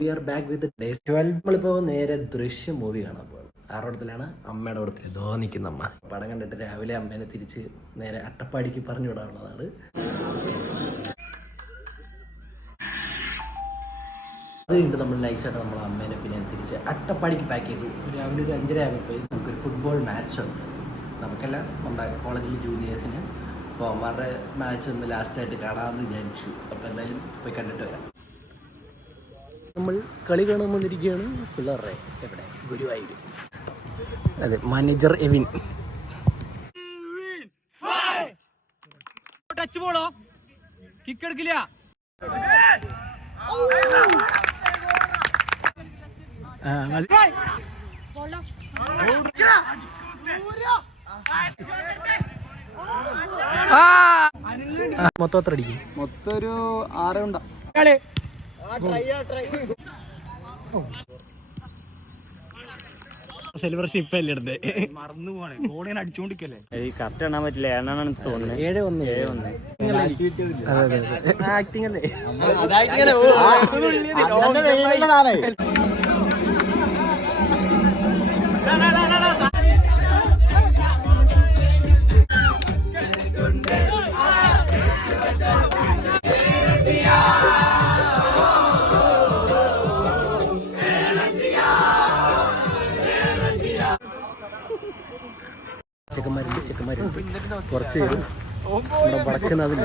V are back with day 12. നമ്മളിപ്പോൾ നേരെ ദൃശ്യം മൂവി കാണാൻ പോകുന്നത്. ആരുടെ അടുത്തിലാണ്? അമ്മയുടെ അടുത്തിൽ. ഇതോ നിൽക്കുന്ന അമ്മ. പടം കണ്ടിട്ട് രാവിലെ അമ്മേനെ തിരിച്ച് നേരെ അട്ടപ്പാടിക്ക് പറഞ്ഞു വിടാനുള്ളതാണ്. അത് കഴിഞ്ഞിട്ട് നമ്മൾ നൈസായിട്ട് നമ്മൾ അമ്മേനെ പിന്നെ തിരിച്ച് അട്ടപ്പാടിക്ക് പാക്ക് ചെയ്തു. രാവിലെ ഒരു 5:30 ആകുമ്പോൾ നമുക്കൊരു ഫുട്ബോൾ മാച്ച് ഉണ്ട്. നമുക്കെല്ലാം നമ്മുടെ കോളേജിൽ ജൂനിയേഴ്സിന്. അപ്പോൾ അമ്മമാരുടെ മാച്ച് ഒന്ന് ലാസ്റ്റായിട്ട് കാണാമെന്ന് വിചാരിച്ചു. അപ്പോൾ എന്തായാലും പോയി കണ്ടിട്ട് വരാം. നമ്മൾ കളി കാണാൻ വന്നിരിക്കുകയാണ്. പിള്ളേരുടെ എവിടെ? ഗുരുവായൂർ. അതെ, മാനേജർ എവിൻ. ടച്ച് ബോളോ കിക്ക് എടുക്കില്ല. മൊത്തം എത്ര അടിക്കും? മൊത്തം ഒരു 6 ഉണ്ടാ. സെലിബ്രേഷൻ ഇപ്പൊ അല്ലേ എടുത്തേ? മറന്നു പോവാണ്. ഗോളിനെ അടിച്ചോണ്ടിരിക്കല്ലേ. കറക്റ്റ് എണ്ണാൻ പറ്റില്ല. എണ്ണാണ് തോന്നുന്നത്. 7-1 ആക്ടിങ് അല്ലേ? ചെക്കന്മാരുണ്ട് കുറച്ച് പേരും നമ്മുടെ വടക്കുന്നതിൽ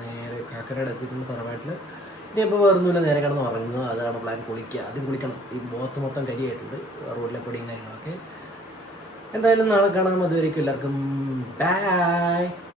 നേരെ കാക്കരയുടെ എത്തിക്കുന്ന തറവാട്ടിൽ. ഇനി ഇപ്പോൾ വേറൊന്നുമില്ല, നേരെ കിടന്ന് ഉറങ്ങുക. അതാണ് പ്ലാൻ. കുളിക്കുക, ആദ്യം കുളിക്കണം. ഈ മുഖത്ത് മൊത്തം കരിയായിട്ടുണ്ട്, റോഡിലെ പൊടിയും കാര്യങ്ങളൊക്കെ. എന്തായാലും നാളെ കാണാം. അതുവരേക്കും എല്ലാവർക്കും ബൈ.